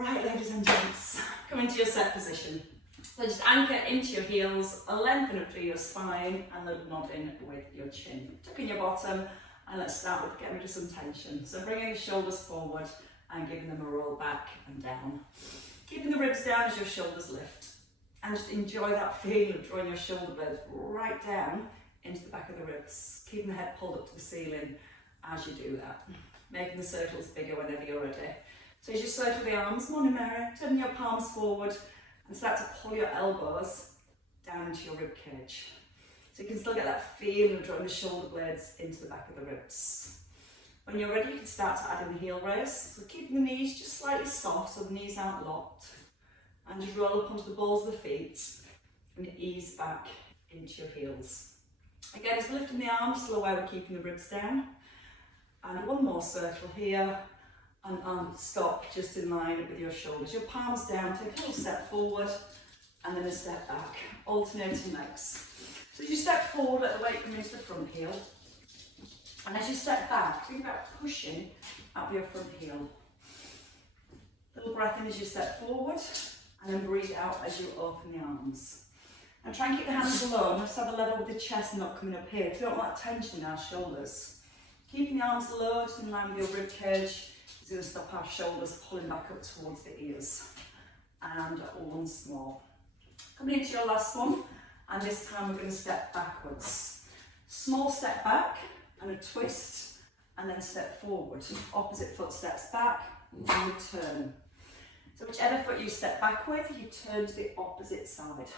Right, ladies and gents, come into your set position. So just anchor into your heels, lengthen up through your spine and then nod in with your chin. Tuck in your bottom and let's start with getting rid of some tension. So bringing the shoulders forward and giving them a roll back and down. Keeping the ribs down as your shoulders lift. And just enjoy that feeling of drawing your shoulder blades right down into the back of the ribs. Keeping the head pulled up to the ceiling as you do that. Making the circles bigger whenever you're ready. So as you circle the arms, morning Mary, turn your palms forward and start to pull your elbows down into your rib cage. So you can still get that feeling of drawing the shoulder blades into the back of the ribs. When you're ready, you can start to add in the heel raise. So keeping the knees just slightly soft so the knees aren't locked. And just roll up onto the balls of the feet and ease back into your heels. Again, as we're lifting the arms, still aware we're keeping the ribs down. And one more circle here. And stop just in line with your shoulders. Your palms down, take a little step forward and then a step back, alternating legs. So as you step forward, let the weight come into the front heel. And as you step back, think about pushing out your front heel. Little breath in as you step forward and then breathe out as you open the arms. And try and keep the hands low, and just have a level with the chest not coming up here. If you don't want that tension in our shoulders. Keeping the arms low, just in line with your rib cage. It's going to stop our shoulders pulling back up towards the ears. And once more. Coming into your last one, and this time we're going to step backwards. Small step back and a twist, and then step forward. Opposite foot steps back and return. So whichever foot you step back with, you turn to the opposite side.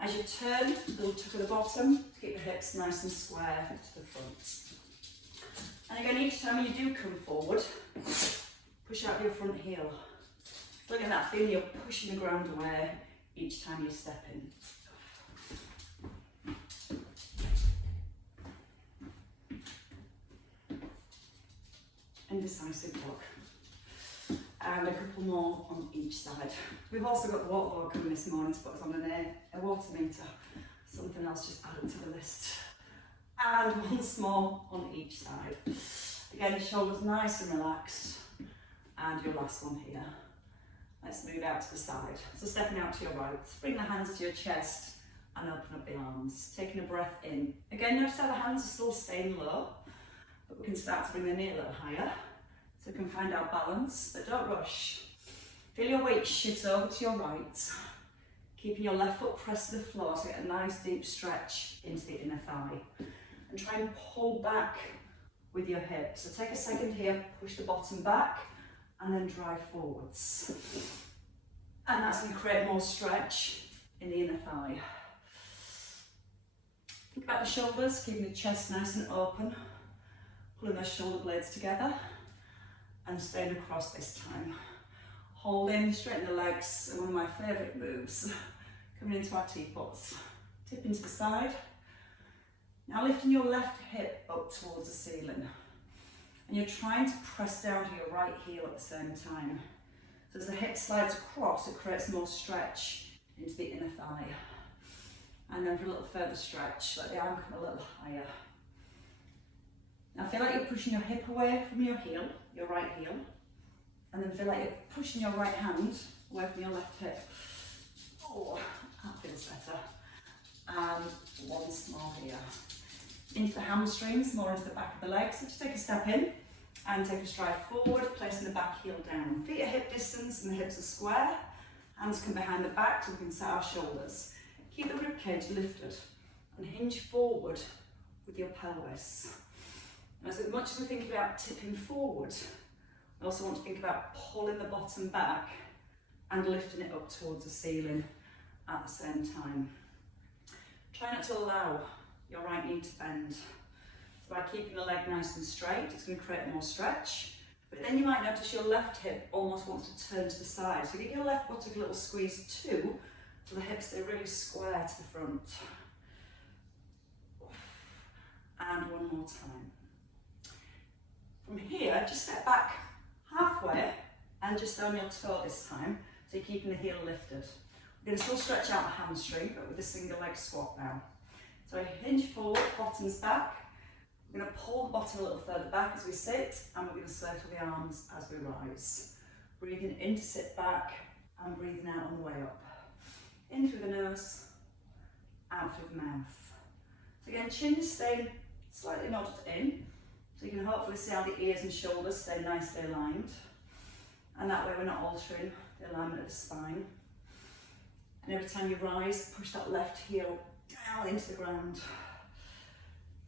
As you turn, a little tuck at the bottom to keep the hips nice and square to the front. And again, each time you do come forward, push out your front heel. Look at that feeling, you're pushing the ground away each time you step in. Indecisive walk. And a couple more on each side. We've also got the water ball coming this morning to put us on a water meter. Something else just added to the list. And once more on each side. Again, your shoulders nice and relaxed. And your last one here. Let's move out to the side. So stepping out to your right, bring the hands to your chest and open up the arms. Taking a breath in. Again, notice how the hands are still staying low, but we can start to bring the knee a little higher. So we can find our balance, but don't rush. Feel your weight shift over to your right. Keeping your left foot pressed to the floor so get a nice deep stretch into the inner thigh. And try and pull back with your hips. So take a second here, push the bottom back and then drive forwards. And that's going to create more stretch in the inner thigh. Think about the shoulders, keeping the chest nice and open. Pulling those shoulder blades together and staying across this time. Holding, straighten the legs, and one of my favourite moves. Coming into our teapots. Tip into the side. Now lifting your left hip up towards the ceiling. And you're trying to press down to your right heel at the same time. So as the hip slides across, it creates more stretch into the inner thigh. And then for a little further stretch, let the arm come a little higher. Now feel like you're pushing your hip away from your heel, your right heel. And then feel like you're pushing your right hand away from your left hip. Oh, that feels better. And once more here. Into the hamstrings, more into the back of the legs. So just take a step in and take a stride forward, placing the back heel down. Feet at hip distance and the hips are square. Hands come behind the back so we can set our shoulders. Keep the rib cage lifted and hinge forward with your pelvis. And as much as we think about tipping forward, we also want to think about pulling the bottom back and lifting it up towards the ceiling at the same time. Try not to allow your right knee to bend. So by keeping the leg nice and straight, it's going to create more stretch. But then you might notice your left hip almost wants to turn to the side. So give your left buttock a little squeeze too, so the hips stay really square to the front. And one more time. From here, just step back halfway and just stay on your toe this time. So you're keeping the heel lifted. We're going to still stretch out the hamstring, but with a single leg squat now. So hinge forward, bottoms back. We're going to pull the bottom a little further back as we sit, and we're going to circle the arms as we rise. Breathing in to sit back and breathing out on the way up. In through the nose, out through the mouth. So again, chin is staying slightly nodded in, so you can hopefully see how the ears and shoulders stay nicely aligned. And that way we're not altering the alignment of the spine. And every time you rise, push that left heel down into the ground.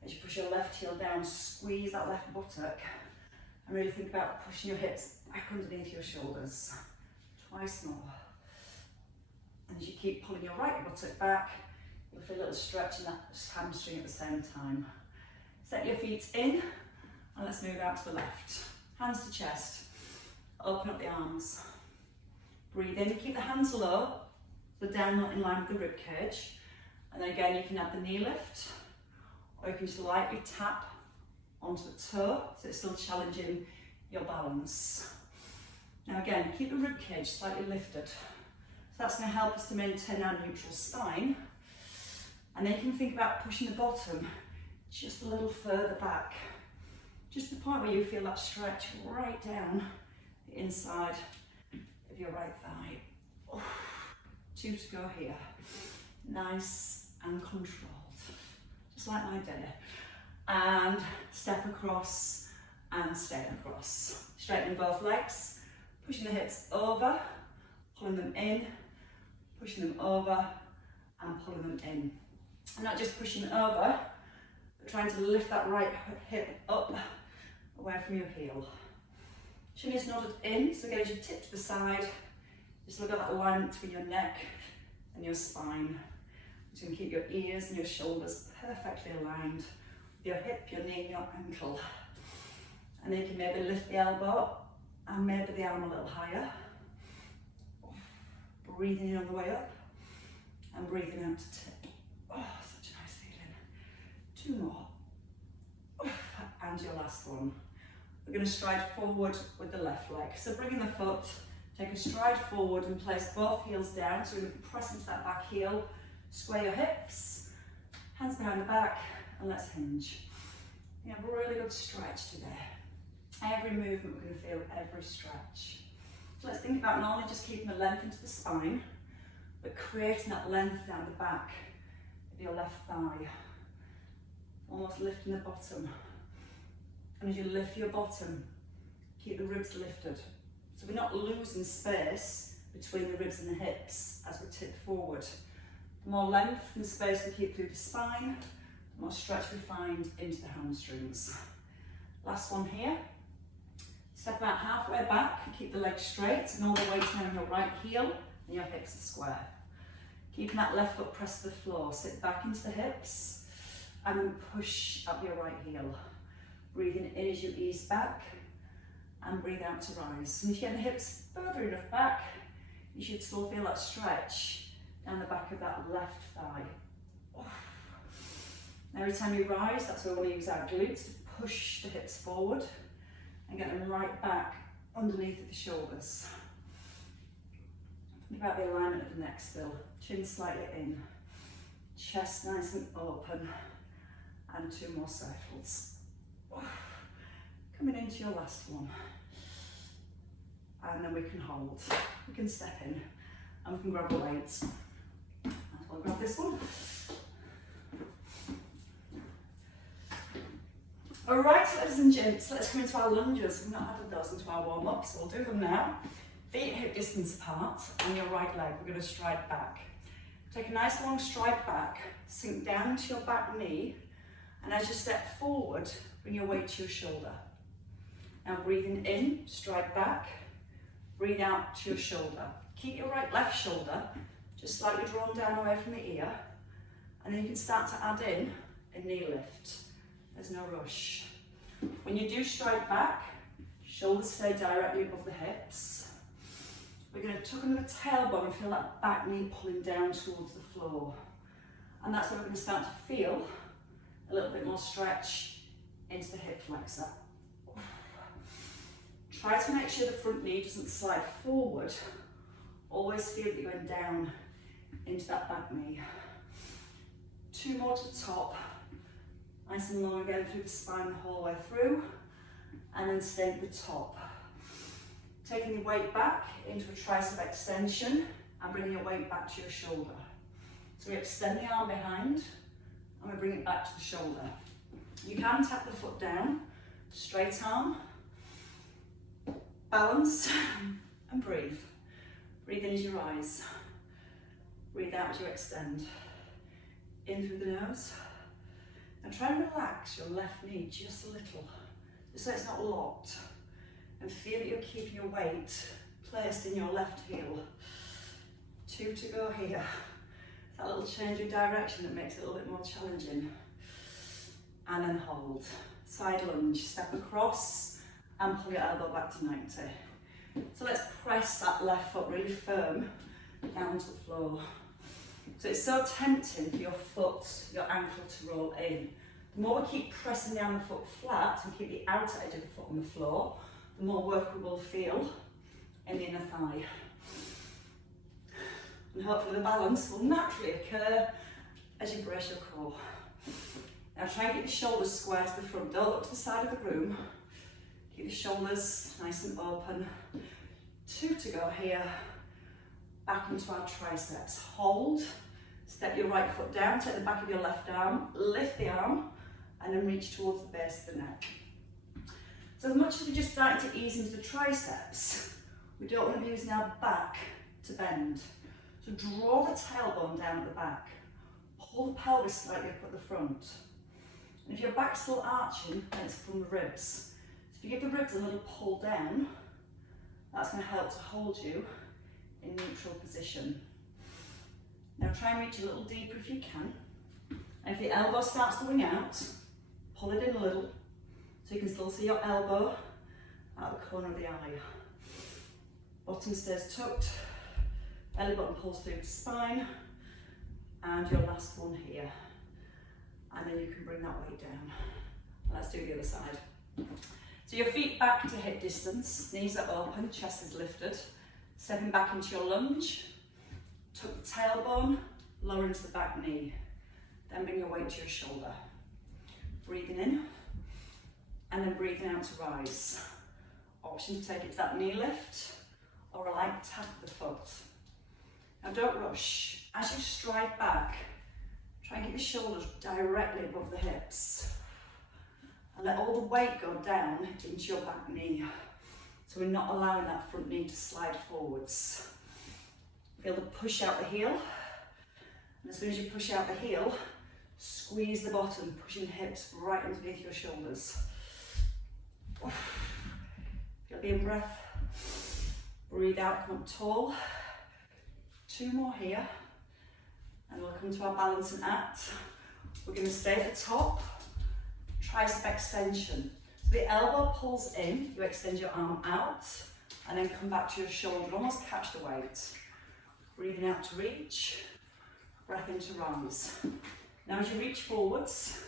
As you push your left heel down, squeeze that left buttock and really think about pushing your hips back underneath your shoulders. Twice more. And as you keep pulling your right buttock back, you'll feel a little stretch in that hamstring at the same time. Set your feet in and let's move out to the left. Hands to chest. Open up the arms. Breathe in, keep the hands low, so down not in line with the rib cage. And then again, you can add the knee lift, or you can just lightly tap onto the toe, so it's still challenging your balance. Now again, keep the rib cage slightly lifted. So that's going to help us to maintain our neutral spine. And then you can think about pushing the bottom just a little further back. Just to the point where you feel that stretch right down the inside of your right thigh. Oh, 2 to go here. Nice and controlled. Just like my day. And step across and stay across. Straightening both legs, pushing the hips over, pulling them in, pushing them over and pulling them in. And not just pushing over, but trying to lift that right hip up away from your heel. Chin is nodded in, so again as you tip to the side, just look at that alignment between your neck and your spine. You can keep your ears and your shoulders perfectly aligned with your hip, your knee and your ankle. And then you can maybe lift the elbow and maybe the arm a little higher. Breathing in on the way up and breathing out to tip. Oh, such a nice feeling. 2 more. And your last one. We're going to stride forward with the left leg. So bring in the foot, take a stride forward and place both heels down. So we're going to press into that back heel, square your hips, hands behind the back, and let's hinge. You have a really good stretch today. Every movement we're going to feel every stretch. So let's think about not only just keeping the length into the spine, but creating that length down the back of your left thigh. Almost lifting the bottom. And as you lift your bottom, keep the ribs lifted. So we're not losing space between the ribs and the hips as we tip forward. The more length and space we keep through the spine, the more stretch we find into the hamstrings. Last one here. Step about halfway back, keep the legs straight and all the weight now on your right heel and your hips are square. Keeping that left foot pressed to the floor, sit back into the hips and then push up your right heel. Breathing in as you ease back and breathe out to rise. And if you get the hips further enough back, you should still feel that stretch down the back of that left thigh. Oh. Every time you rise, that's where we want to use our glutes to push the hips forward and get them right back underneath of the shoulders. Think about the alignment of the neck still. Chin slightly in, chest nice and open, and 2 more circles. Coming into your last one. And then we can hold. We can step in and we can grab the weights. I'll grab this one. Alright, ladies and gents, let's come into our lunges. We've not added those into our warm-up, so we'll do them now. Feet hip distance apart, and your right leg, we're going to stride back. Take a nice long stride back, sink down to your back knee, and as you step forward, bring your weight to your shoulder. Now breathing in, stride back, breathe out to your shoulder. Keep your left shoulder just slightly drawn down away from the ear, and then you can start to add in a knee lift. There's no rush. When you do stride back, shoulders stay directly above the hips. We're going to tuck under the tailbone and feel that back knee pulling down towards the floor. And that's where we're going to start to feel a little bit more stretch into the hip flexor. Try to make sure the front knee doesn't slide forward. Always feel that you're going down into that back knee. 2 more to the top. Nice and long again through the spine the whole way through. And then stay at the top. Taking your weight back into a tricep extension and bringing your weight back to your shoulder. So we extend the arm behind and we bring it back to the shoulder. You can tap the foot down, straight arm, balance and breathe. Breathe in as you rise. Breathe out as you extend. In through the nose. And try and relax your left knee just a little, just so it's not locked. And feel that you're keeping your weight placed in your left heel. 2 to go here. That little change of direction that makes it a little bit more challenging. And then hold. Side lunge, step across and pull your elbow back to 90. So let's press that left foot really firm down to the floor. So it's so tempting for your foot, your ankle to roll in. The more we keep pressing down the foot flat and keep the outer edge of the foot on the floor, the more work we will feel in the inner thigh. And hopefully the balance will naturally occur as you brace your core. Now try and get your shoulders square to the front. Don't look to the side of the room. Keep your shoulders nice and open. 2 to go here. Back into our triceps. Hold. Step your right foot down. Take the back of your left arm. Lift the arm. And then reach towards the base of the neck. So as much as we're just starting to ease into the triceps, we don't want to be using our back to bend. So draw the tailbone down at the back. Pull the pelvis slightly up at the front. And if your back's still arching, then it's from the ribs. So if you give the ribs a little pull down, that's going to help to hold you in neutral position. Now try and reach a little deeper if you can. And if the elbow starts to wing out, pull it in a little so you can still see your elbow out the corner of the eye. Bottom stays tucked, belly button pulls through to spine, and your last one here. And then you can bring that weight down. Let's do the other side. So your feet back to hip distance, knees are open, chest is lifted. Stepping back into your lunge, tuck the tailbone, lower into the back knee. Then bring your weight to your shoulder. Breathing in, and then breathing out to rise. Option to take it to that knee lift, or a light tap of the foot. Now don't rush. As you stride back, try and get the shoulders directly above the hips. And let all the weight go down into your back knee. So we're not allowing that front knee to slide forwards. Feel the push out the heel. And as soon as you push out the heel, squeeze the bottom, pushing the hips right underneath your shoulders. Feel the in-breath. Breathe out, come up tall. 2 more here. And we'll come to our balance and act. We're going to stay at the top. Tricep extension. So the elbow pulls in, you extend your arm out, and then come back to your shoulder, almost catch the weight. Breathing out to reach, breath in to rise. Now as you reach forwards,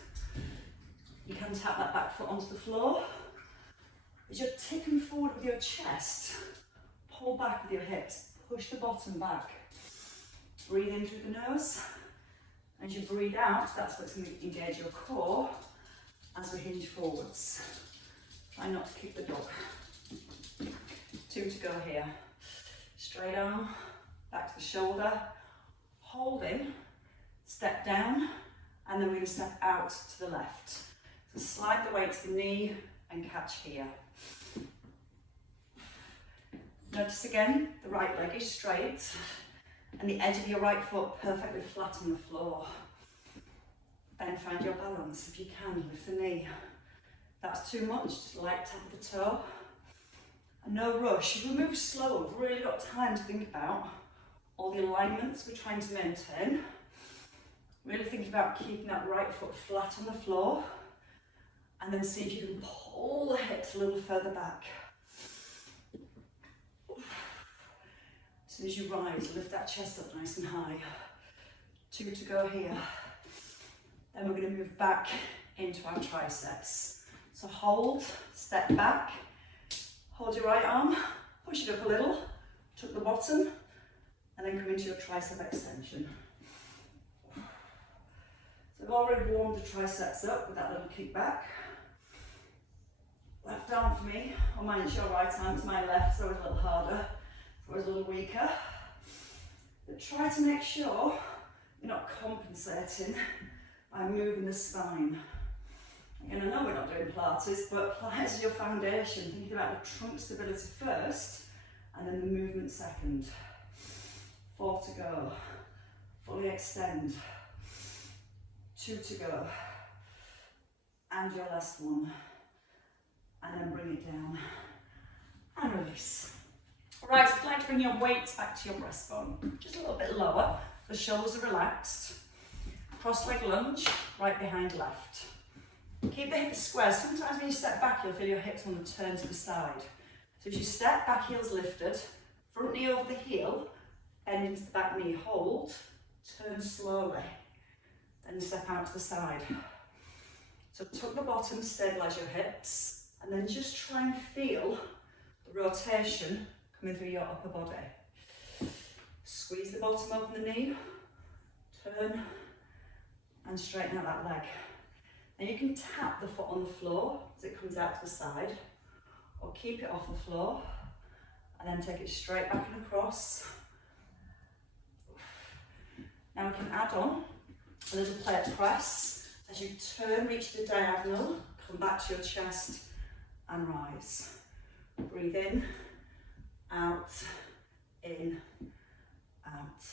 you can tap that back foot onto the floor. As you're tipping forward with your chest, pull back with your hips, push the bottom back. Breathe in through the nose. As you breathe out, that's what's going to engage your core as we hinge forwards. Try not to kick the dog. 2 to go here. Straight arm, back to the shoulder, hold in, step down, and then we're going to step out to the left. So slide the weight to the knee and catch here. Notice again, the right leg is straight and the edge of your right foot perfectly flat on the floor. Then find your balance if you can, lift the knee. If that's too much, just light tap of the toe. And no rush. If we move slow, we've really got time to think about all the alignments we're trying to maintain. Really think about keeping that right foot flat on the floor. And then see if you can pull the hips a little further back. As soon as you rise, lift that chest up nice and high. 2 to go here. Then we're going to move back into our triceps. So hold, step back, hold your right arm, push it up a little, tuck the bottom, and then come into your tricep extension. So I've already warmed the triceps up with that little kick back. Left arm for me, or mine it's your right arm, it's my left, so it's a little harder, so it's a little weaker. But try to make sure you're not compensating by moving the spine. Again, I know we're not doing Pilates, but Pilates is your foundation. Thinking about the trunk stability first, and then the movement second. 4 to go. Fully extend. 2 to go. And your last one. And then bring it down. And release. Right, if you'd like to bring your weight back to your breastbone, just a little bit lower. The shoulders are relaxed. Cross leg lunge, right behind left. Keep the hips square. Sometimes when you step back, you'll feel your hips want to turn to the side. So as you step back, heels lifted, front knee over the heel, bend into the back knee, hold, turn slowly, then step out to the side. So tuck the bottom, stabilise your hips, and then just try and feel the rotation coming through your upper body. Squeeze the bottom open the knee, turn, and straighten out that leg. Now you can tap the foot on the floor as it comes out to the side, or keep it off the floor, and then take it straight back and across. Now we can add on a little plate press. As you turn, reach the diagonal, come back to your chest and rise. Breathe in, out, in, out.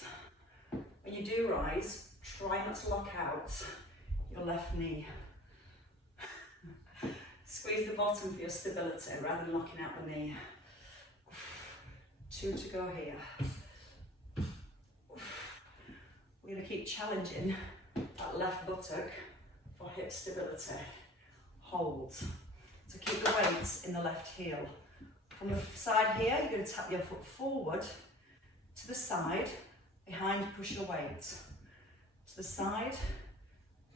When you do rise, try not to lock out your left knee. Squeeze the bottom for your stability rather than locking out the knee. 2 to go here. We're going to keep challenging that left buttock for hip stability. Hold. So keep the weights in the left heel. From the side here, you're going to tap your foot forward, to the side, behind, push your weight. To the side,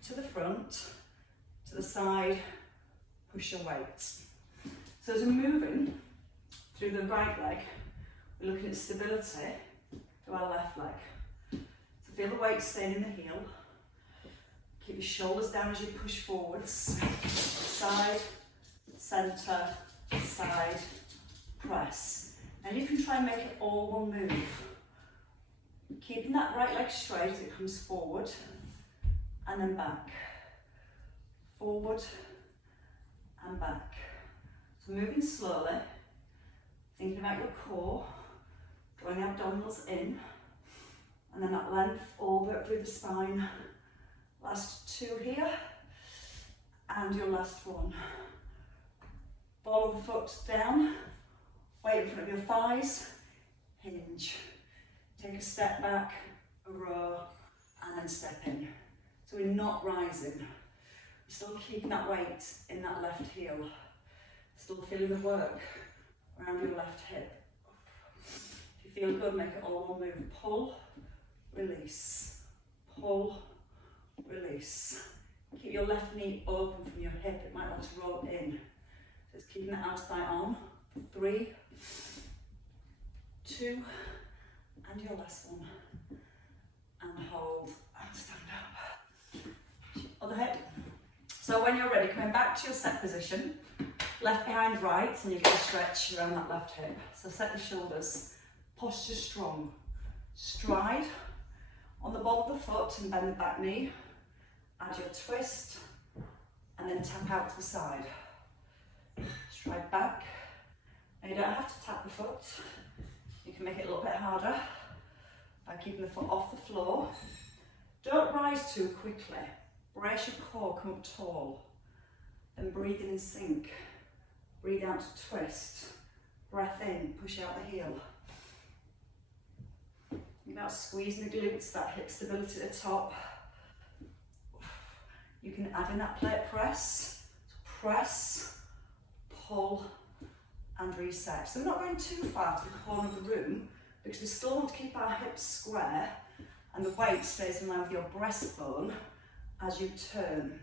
to the front, to the side, push your weight. So as we're moving through the right leg, we're looking at stability to our left leg. So feel the weight staying in the heel. Keep your shoulders down as you push forwards. Side, centre, side, press. Now you can try and make it all one move. Keeping that right leg straight as it comes forward and then back. Forward and back. So moving slowly, thinking about your core, drawing the abdominals in, and then that length all the way up through the spine. Last 2 here, and your last one. Ball of the foot down, weight in front of your thighs, hinge. Take a step back, a row, and then step in. So we're not rising. We're still keeping that weight in that left heel. Still feeling the work around your left hip. If you feel good, make it all one move. Pull, release. Pull, release. Keep your left knee open from your hip. It might want to roll in. So it's keeping the outer thigh on. 3, 2, and your last one. And hold, and stand up. Other hip. So when you're ready, coming back to your set position, left behind right, and you get a stretch around that left hip. So set the shoulders, posture strong. Stride on the ball of the foot and bend the back knee. Add your twist, and then tap out to the side. Stride back. Now you don't have to tap the foot. You can make it a little bit harder by keeping the foot off the floor. Don't rise too quickly. Brace your core, come up tall. Then breathe in and sink. Breathe out to twist. Breath in, push out the heel. You're now squeezing the glutes, that hip stability at the top. You can add in that plate press. So press, pull, and reset. So we're not going too far to the corner of the room because we still want to keep our hips square and the weight stays in line with your breastbone as you turn.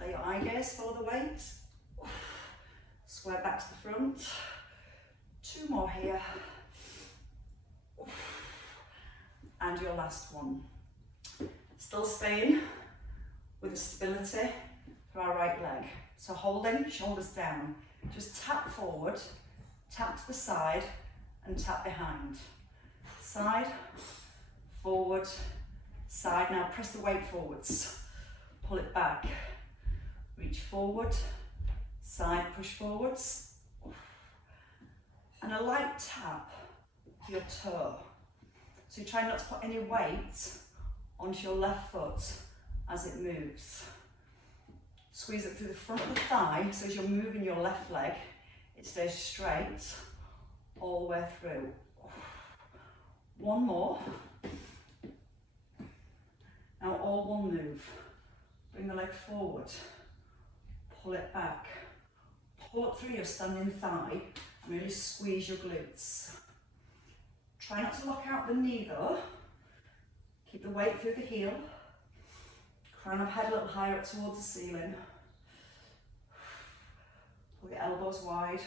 Let your eye gaze follow the weight. Square back to the front. 2 more here. And your last one. Still staying with the stability for our right leg. So holding, shoulders down. Just tap forward, tap to the side, and tap behind. Side, forward, side. Now press the weight forwards. Pull it back. Reach forward, side, push forwards. And a light tap with your toe. So you try not to put any weight onto your left foot as it moves. Squeeze it through the front of the thigh, so as you're moving your left leg, it stays straight all the way through. One more. Now all one move. Bring the leg forward, pull it back, pull up through your standing thigh and really squeeze your glutes. Try not to lock out the knee though. Keep the weight through the heel. Crown of head a little higher up towards the ceiling. Pull your elbows wide.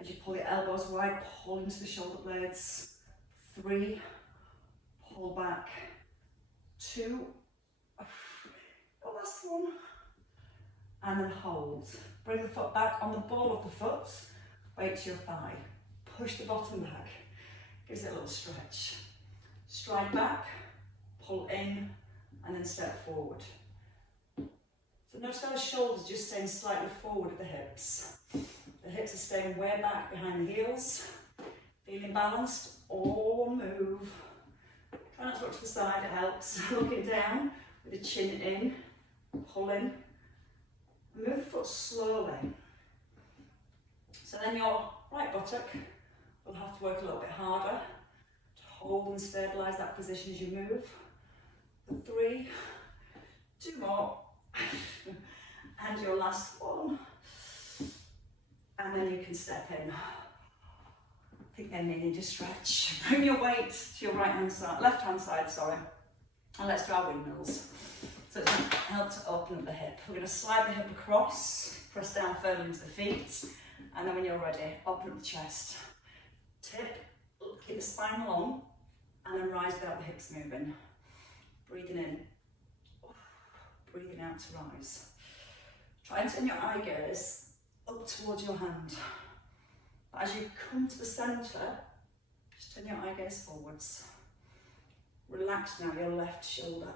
As you pull your elbows wide, pull into the shoulder blades. 3, pull back. 2, your last one. And then hold. Bring the foot back on the ball of the foot. Weight to your thigh. Push the bottom back. Gives it a little stretch. Stride back, pull in, and then step forward. So notice how the shoulders just staying slightly forward of the hips. The hips are staying way back behind the heels. Feeling balanced, all move. Try not to look to the side, it helps. Looking down with the chin in, pull in. Move the foot slowly. So then your right buttock will have to work a little bit harder to hold and stabilise that position as you move. 3, 2 more, and your last one. And then you can step in. I think then you need to stretch. Bring your weight to your right hand side, left hand side, sorry. And let's do our windmills. So it's going to help to open up the hip. We're going to slide the hip across, press down firmly into the feet, and then when you're ready, open up the chest. Tip, keep the spine long, and then rise without the hips moving. Breathing in, breathing out to rise. Try and turn your eye gaze up towards your hand. But as you come to the centre, just turn your eye gaze forwards. Relax now your left shoulder.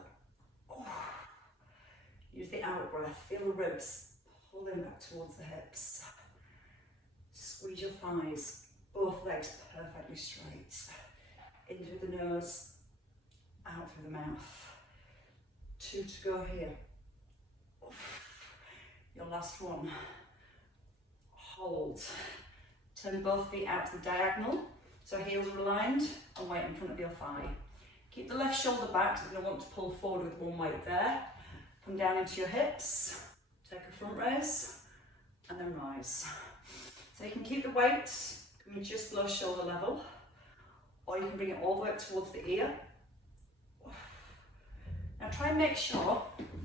Use the out breath, feel the ribs pulling back towards the hips. Squeeze your thighs, both legs perfectly straight. In through the nose, out through the mouth. 2 to go here. Your last one. Hold. Turn both feet out to the diagonal, so heels are aligned and weight in front of your thigh. Keep the left shoulder back, so you're going to want to pull forward with one weight there. Come down into your hips, take a front raise, and then rise. So you can keep the weight coming just below shoulder level, or you can bring it all the way up towards the ear. Now try and make sure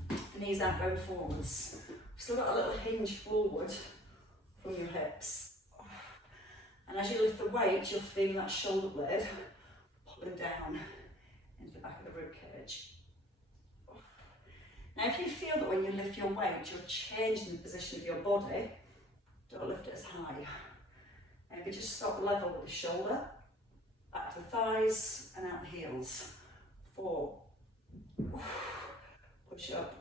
the knees aren't going forwards. We've still got a little hinge forward from your hips. And as you lift the weight, you'll feel that shoulder blade pulling down into the back of the rib cage. Now if you feel that when you lift your weight, you're changing the position of your body, don't lift it as high. Maybe just stop level with the shoulder, back to the thighs and out the heels. 4. Push up.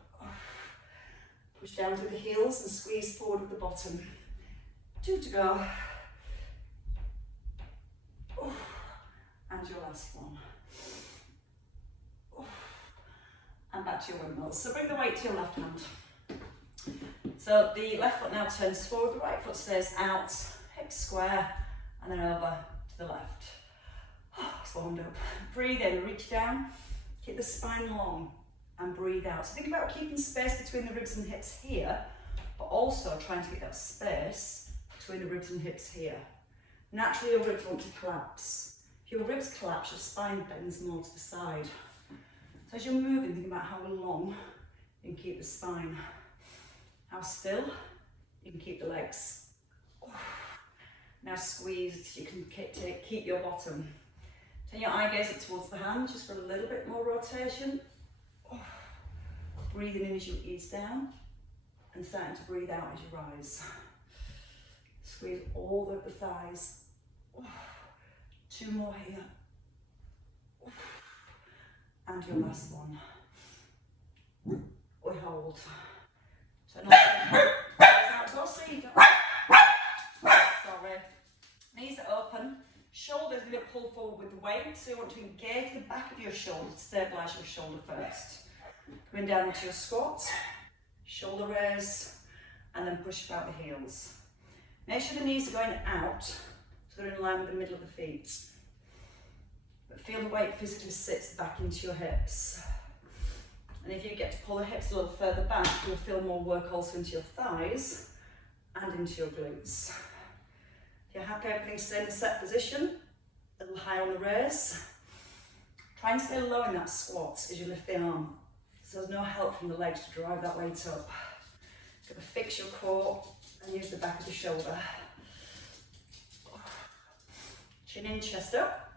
Push down through the heels and squeeze forward with the bottom. 2 to go. And your last one. And back to your windmills. So bring the weight to your left hand. So the left foot now turns forward, the right foot stays out, hips square, and then over to the left. It's warmed up. Breathe in, reach down, keep the spine long, and breathe out. So think about keeping space between the ribs and hips here, but also trying to get that space between the ribs and hips here. Naturally your ribs want to collapse. If your ribs collapse, your spine bends more to the side. So as you're moving, think about how long you can keep the spine. How still you can keep the legs. Now squeezed, you can keep your bottom. Turn your eye gaze up towards the hand, just for a little bit more rotation. Breathing in as you ease down. and starting to breathe out as you rise. Squeeze all the thighs. 2 more here. And your last one. We hold. Turn off. Sorry. Knees are open. Shoulders are going to pull forward with the weight, so you want to engage the back of your shoulder to stabilise your shoulder first. Coming down into your squat, shoulder raise, and then push out the heels. Make sure the knees are going out, so they're in line with the middle of the feet. But feel the weight physically sits back into your hips. And if you get to pull the hips a little further back, you'll feel more work also into your thighs and into your glutes. If you're happy everything stays in the set position, a little higher on the raise. Try and stay low in that squat as you lift the arm. So there's no help from the legs to drive that weight up. You've got to fix your core and use the back of the shoulder. Chin in, chest up.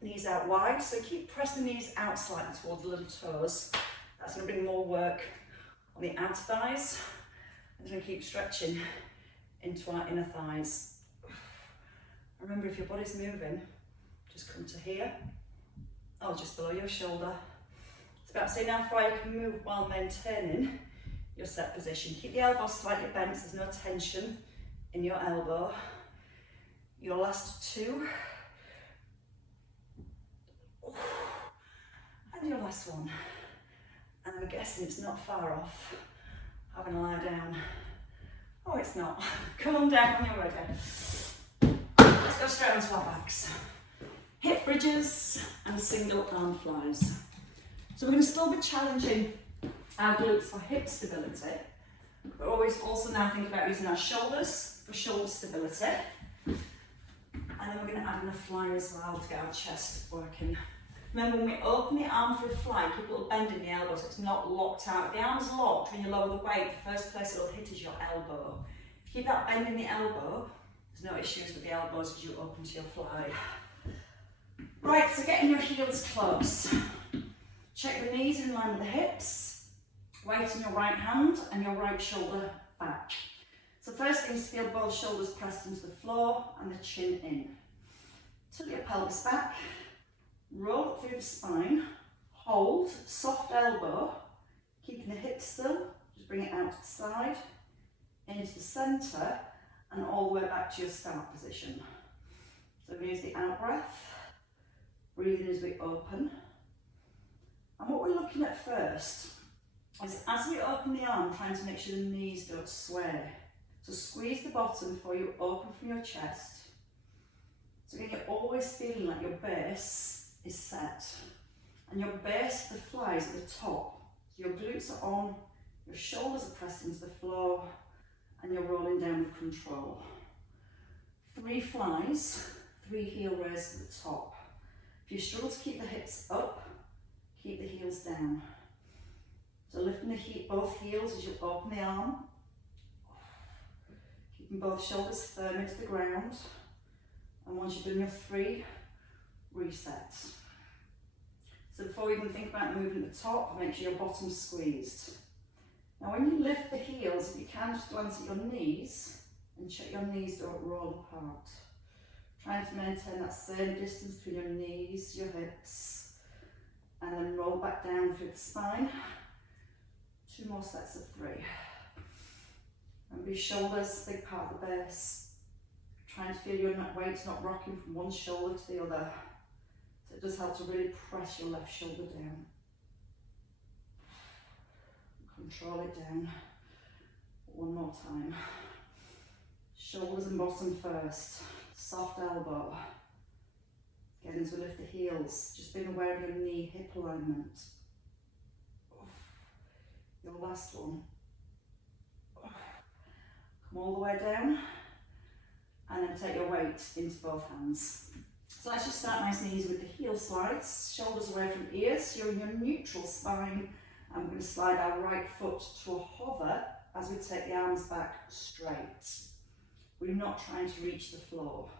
Knees out wide, so keep pressing the knees out slightly towards the little toes. That's going to bring more work on the outer thighs. And going to keep stretching into our inner thighs. Remember, if your body's moving, just come to here, or just below your shoulder. It's about seeing how far you can move while maintaining your set position. Keep the elbows slightly bent, so there's no tension in your elbow. Your last 2. And your last one. And I'm guessing it's not far off. Having a lie down. Oh, it's not. Calm down when you're ready. Let's go straight onto our backs. Hip bridges and single arm flies. So we're going to still be challenging our glutes for hip stability. But always also now think about using our shoulders for shoulder stability. And then we're going to add in a fly as well to get our chest working. Remember, when we open the arm for a fly, keep a little bend in the elbow so it's not locked out. If the arm's locked, when you lower the weight, the first place it'll hit is your elbow. Keep that bend in the elbow. There's no issues with the elbows as you open to your fly. Right, so getting your heels close. Check the knees in line with the hips. Weight in your right hand and your right shoulder back. So first thing is to feel both shoulders pressed into the floor and the chin in. Tilt your pelvis back. Roll up through the spine. Hold, soft elbow. Keeping the hips still. Just bring it out to the side. Into the centre. And all the way back to your start position. So we use the out breath, breathing as we open. And what we're looking at first is as we open the arm, trying to make sure the knees don't sway. So squeeze the bottom before you open from your chest. So again, you're always feeling like your base is set. And your base for the fly is at the top. So your glutes are on, your shoulders are pressed into the floor, and you're rolling down with control. 3 flies, 3 heel raises at the top. If you struggle to keep the hips up, keep the heels down. So lifting both heels as you open the arm. Keeping both shoulders firm into the ground. And once you've done your 3, reset. So before you even think about moving at the top, make sure your bottom's squeezed. Now when you lift the heels, if you can, just glance at your knees and check your knees don't roll apart. Trying to maintain that same distance between your knees, your hips, and then roll back down through the spine. 2 more sets of 3. And your shoulders, big part of the base. Trying to feel your weight's not rocking from one shoulder to the other. So it does help to really press your left shoulder down. Control it down. 1 more time. Shoulders and bottom first. Soft elbow. Again, as we lift the heels, just being aware of your knee-hip alignment. Your last one. Come all the way down. And then take your weight into both hands. So let's just start nice and easy with the heel slides. Shoulders away from ears. You're in your neutral spine. And we're going to slide our right foot to a hover as we take the arms back straight. We're not trying to reach the floor.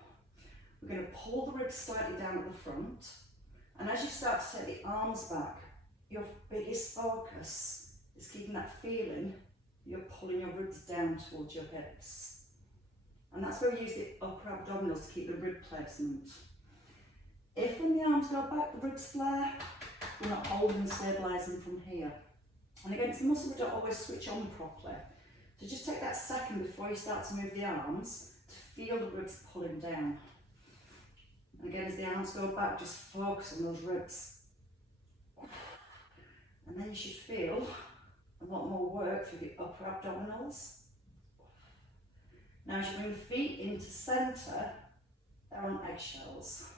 We're going to pull the ribs slightly down at the front. And as you start to take the arms back, your biggest focus is keeping that feeling you're pulling your ribs down towards your hips. And that's where we use the upper abdominals to keep the rib placement. If when the arms go back, the ribs flare, we're not holding and stabilising from here. And again, it's a muscle we don't always switch on properly. So just take that second before you start to move the arms to feel the ribs pulling down. And again, as the arms go back, just focus on those ribs. And then you should feel a lot more work through the upper abdominals. Now as you bring the feet into centre, they're on eggshells.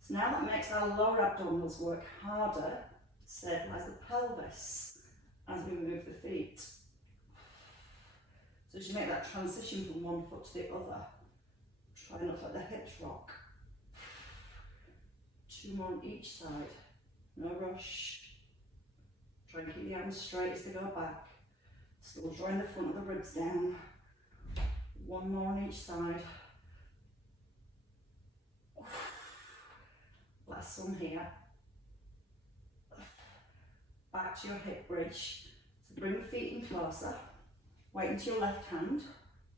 So now that makes our lower abdominals work harder to stabilise the pelvis as we move the feet. So as you make that transition from one foot to the other, try not to let the hips rock. 2 more on each side, no rush. Try and keep the arms straight as they go back. Still drawing the front of the ribs down. 1 more on each side. Last one here. Back to your hip bridge. So bring the feet in closer. Weight into your left hand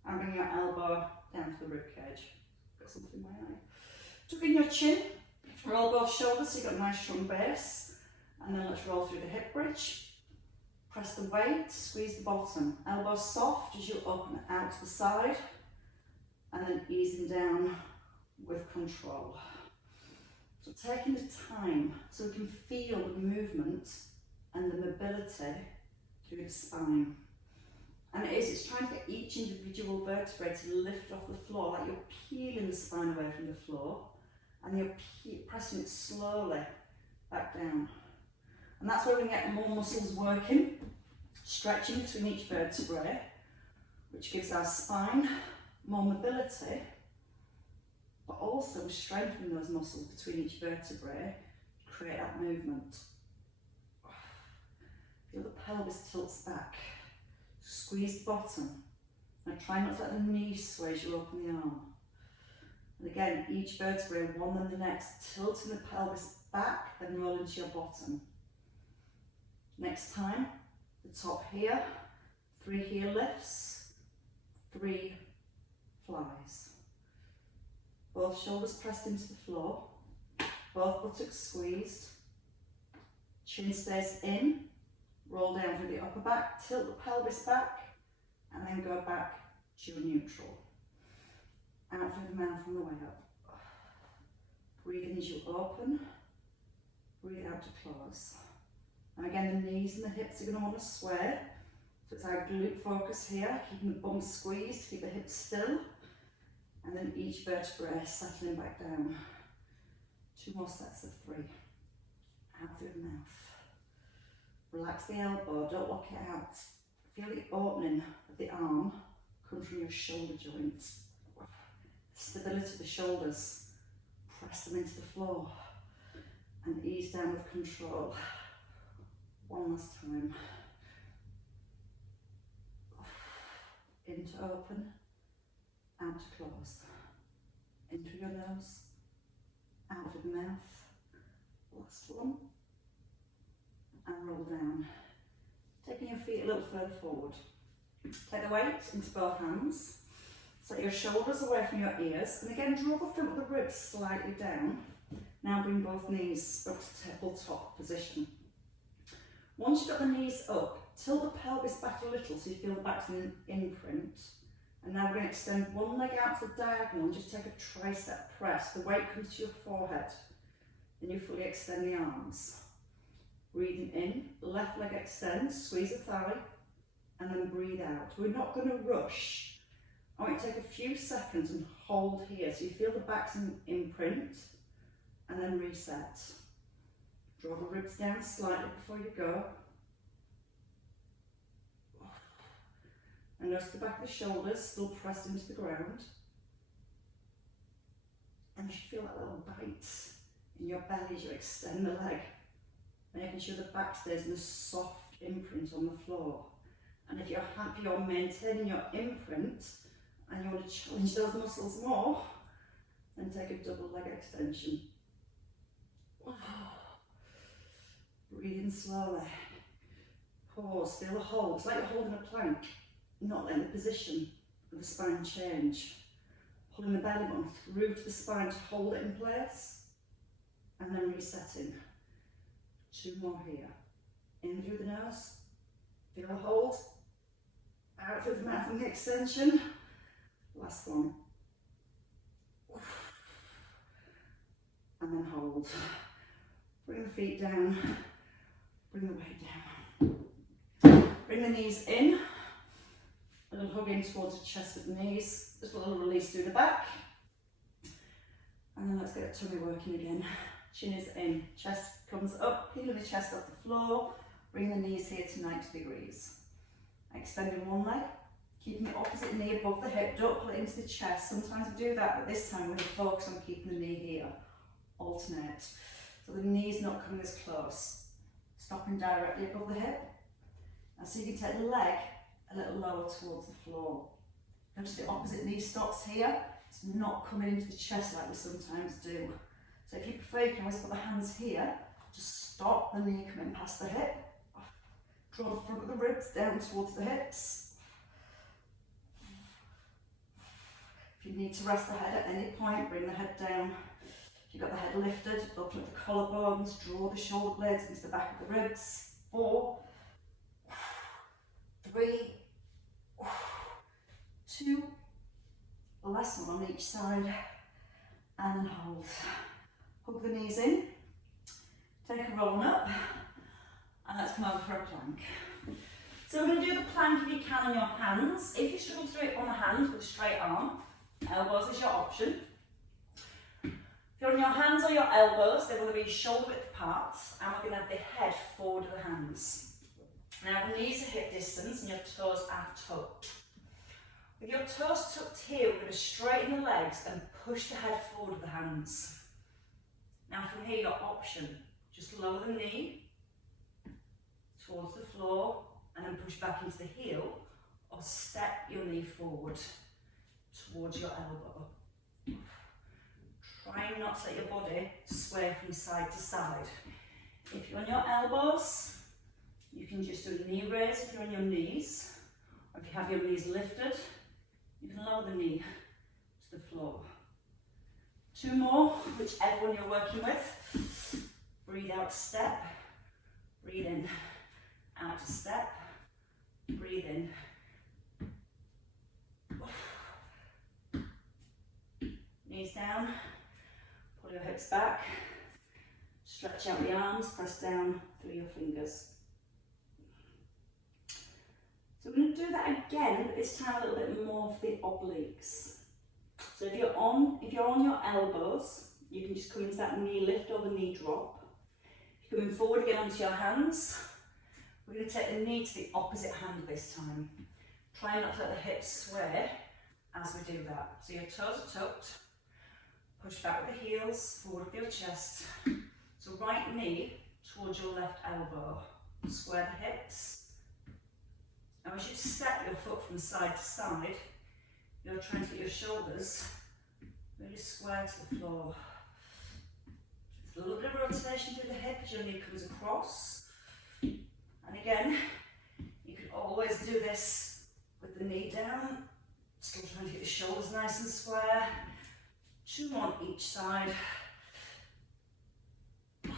and bring your elbow down to the rib cage. Got something in my eye. Tuck in your chin. Roll both shoulders so you've got a nice strong base. And then let's roll through the hip bridge. Press the weight, squeeze the bottom. Elbows soft as you open out to the side. And then easing down with control. So taking the time so we can feel the movement and the mobility through the spine. And it's trying to get each individual vertebrae to lift off the floor, like you're peeling the spine away from the floor. And you're pressing it slowly back down. And that's where we get more muscles working, stretching between each vertebrae, which gives our spine more mobility, but also strengthening those muscles between each vertebrae to create that movement. Feel the pelvis tilts back, squeeze the bottom, and try not to let the knees sway as you open the arm. And again, each vertebrae, one than the next, tilting the pelvis back and roll into your bottom. Next time, the top here, 3 heel lifts, 3 flies. Both shoulders pressed into the floor, both buttocks squeezed, chin stays in, roll down through the upper back, tilt the pelvis back, and then go back to your neutral. Out through the mouth on the way up. Breathe in as you open, breathe out to close. And again, the knees and the hips are going to want to sway. So it's our glute focus here, keeping the bum squeezed, keep the hips still. And then each vertebrae settling back down. 2 more sets of 3. Out through the mouth. Relax the elbow, don't lock it out. Feel the opening of the arm come from your shoulder joints. Stability of the shoulders. Press them into the floor. And ease down with control. 1 last time. In to open, out to close. In through your nose, out through the mouth. Last one. And roll down. Taking your feet a little further forward. Take the weight into both hands. Set your shoulders away from your ears. And again, draw the front of the ribs slightly down. Now bring both knees up to tabletop position. Once you've got the knees up, tilt the pelvis back a little so you feel the back's in an imprint. And now we're going to extend one leg out to the diagonal and just take a tricep press. The weight comes to your forehead. Then you fully extend the arms. Breathing in, left leg extends, squeeze the thigh, and then breathe out. We're not going to rush. I want you to take a few seconds and hold here so you feel the back's in imprint, and then reset. Draw the ribs down slightly before you go. And notice the back of the shoulders still pressed into the ground. And you should feel that little bite in your belly as you extend the leg, making sure the back stays in a soft imprint on the floor. And if you're happy on maintaining your imprint and you want to challenge those muscles more, then take a double leg extension. Breathe in slowly. Pause, feel the hold. It's like you're holding a plank, not letting the position of the spine change. Pulling the belly button through to the spine to hold it in place, and then resetting. 2 more here. In through the nose, feel the hold. Out through the mouth and the extension. Last one. And then hold. Bring the feet down, bring the weight down. Bring the knees in, a little hug in towards the chest with the knees, just a little release through the back. And then let's get tummy working again. Chin is in, chest comes up, peeling the chest off the floor, bring the knees here to 90 degrees. Extending one leg, keeping the opposite knee above the hip, don't pull it into the chest. Sometimes we do that, but this time we're going to focus on keeping the knee here. Alternate. So the knee's not coming as close. Stopping directly above the hip. Now so you can take the leg a little lower towards the floor. Notice the opposite knee stops here. It's not coming into the chest like we sometimes do. So if you prefer, you can always put the hands here. Just stop the knee coming past the hip. Draw the front of the ribs down towards the hips. If you need to rest the head at any point, bring the head down. If you've got the head lifted, open up the collarbones, draw the shoulder blades into the back of the ribs. 4, 3, 2, the last one on each side, and then hold. Hug the knees in, take a roll up, and let's come over for a plank. So we're going to do the plank if you can on your hands. If you struggle to do it on the hands with a straight arm, elbows is your option. If you're on your hands or your elbows, they're going to be shoulder width apart, and we're going to have the head forward of the hands. Now the knees are hip distance and your toes are tucked. With your toes tucked here, we're going to straighten the legs and push the head forward of the hands. Now from here, your option, just lower the knee towards the floor and then push back into the heel, or step your knee forward towards your elbow. Try not to let your body sway from side to side. If you're on your elbows, you can just do a knee raise if you're on your knees, or if you have your knees lifted, you can lower the knee to the floor. 2 more, whichever one you're working with. Breathe out, step, breathe in, out to step, breathe in. Knees down, pull your hips back, stretch out the arms, press down through your fingers. So we're going to do that again, but this time a little bit more for the obliques. So if you're on your elbows, you can just come into that knee lift or the knee drop. If you're coming forward again onto your hands, we're going to take the knee to the opposite hand this time. Try not to let the hips sway as we do that. So your toes are tucked, push back with the heels, forward with your chest. So right knee towards your left elbow, square the hips. Now as you step your foot from side to side, you're trying to get your shoulders really square to the floor. There's a little bit of rotation through the hip as your knee comes across. And again, you can always do this with the knee down, still trying to get the shoulders nice and square. 2 on each side. And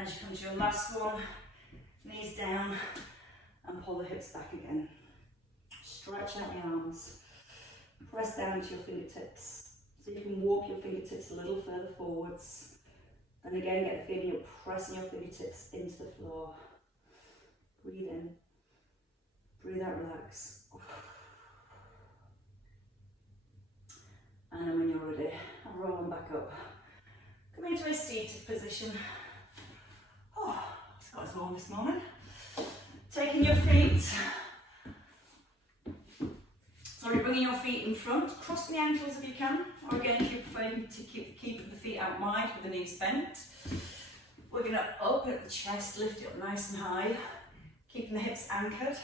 as you come to your last one, knees down and pull the hips back again. Stretch out the arms. Press down to your fingertips. So you can walk your fingertips a little further forwards. And again, get the feeling you're pressing your fingertips into the floor. Breathe in. Breathe out, relax. And then when you're ready, roll them back up. Come into a seated position. Oh, it's got us warm this morning. Taking your feet, bringing your feet in front, cross the ankles if you can, or again if you're preferring to keep the feet out wide with the knees bent. We're going to open up the chest, lift it up nice and high, keeping the hips anchored.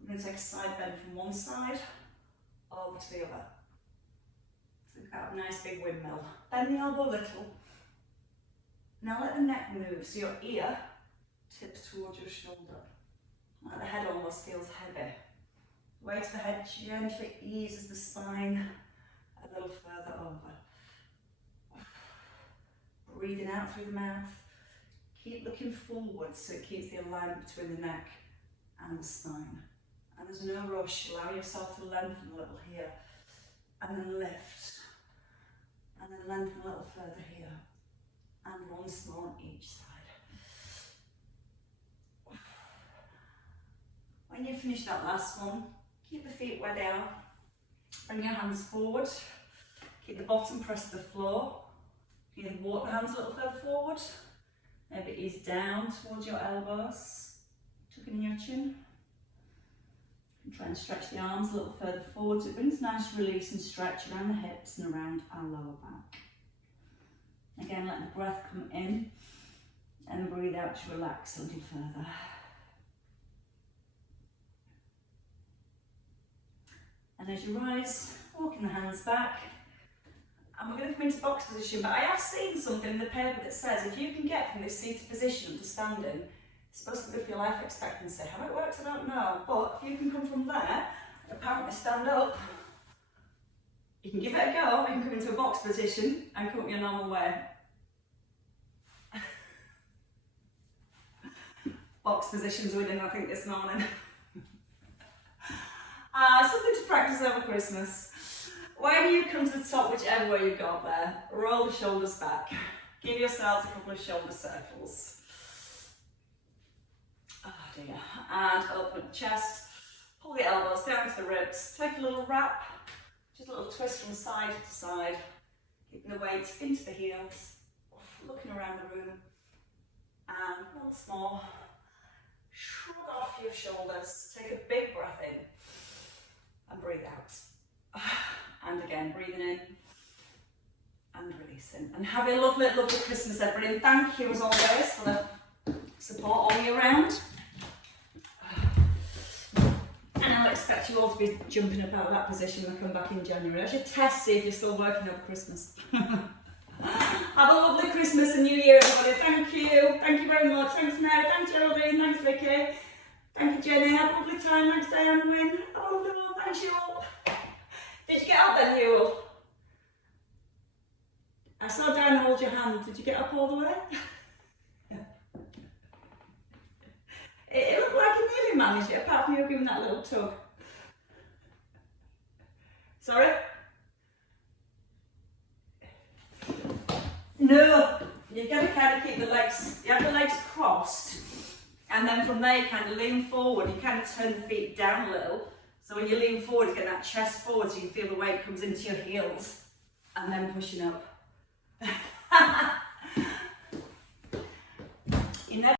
We're going to take a side bend from one side over to the other. So we've got a nice big windmill. Bend the elbow a little. Now let the neck move so your ear tips towards your shoulder. Like the head almost feels heavy. Weight of the head gently eases the spine a little further over. Breathing out through the mouth. Keep looking forward so it keeps the alignment between the neck and the spine. And there's no rush. Allow yourself to lengthen a little here. And then lift. And then lengthen a little further here. And once more on each side. When you finish that last one, keep the feet where they are. Bring your hands forward. Keep the bottom pressed to the floor. You can walk the hands a little further forward. Maybe ease down towards your elbows. Tuck in your chin. And try and stretch the arms a little further forward so it brings nice release and stretch around the hips and around our lower back. Again, let the breath come in and breathe out to relax a little further. And as you rise, walking the hands back. And we're going to come into box position, but I have seen something in the paper that says if you can get from this seated position to standing, it's supposed to be good for your life expectancy. How it works, I don't know, but if you can come from there, apparently stand up, you can give it a go, you can come into a box position and come up your normal way. Box positions winning, I think, this morning. Something to practice over Christmas. When you come to the top, whichever way you got there, roll the shoulders back. Give yourselves a couple of shoulder circles. Oh dear. And open the chest. Pull the elbows down to the ribs. Take a little wrap. Just a little twist from side to side. Keeping the weight into the heels. Looking around the room. And once more, shrug off your shoulders. Take a big breath in. And breathe out. And again, breathing in and releasing. And have a lovely, lovely Christmas, everybody. And thank you, as always, for the support all year round. And I'll expect you all to be jumping up out of that position when I come back in January. I should test, see if you're still working over Christmas. Have a lovely Christmas and New Year, everybody. Thank you. Thank you very much. Thanks, Mary. Thanks, Geraldine. Thanks, Vicky. Thank you, Jenny. Have a lovely time. Thanks, Diane and Wynne. Oh, no. Thanks, you all. Did you get up then, Newell? I saw Dan hold your hand. Did you get up all the way? It looked like you nearly managed it, apart from you giving that little tug. Sorry? No, you're going to kind of keep the legs, you have the legs crossed, and then from there you kind of lean forward, you kind of turn the feet down a little. So when you lean forward, you get that chest forward so you can feel the weight comes into your heels and then pushing up.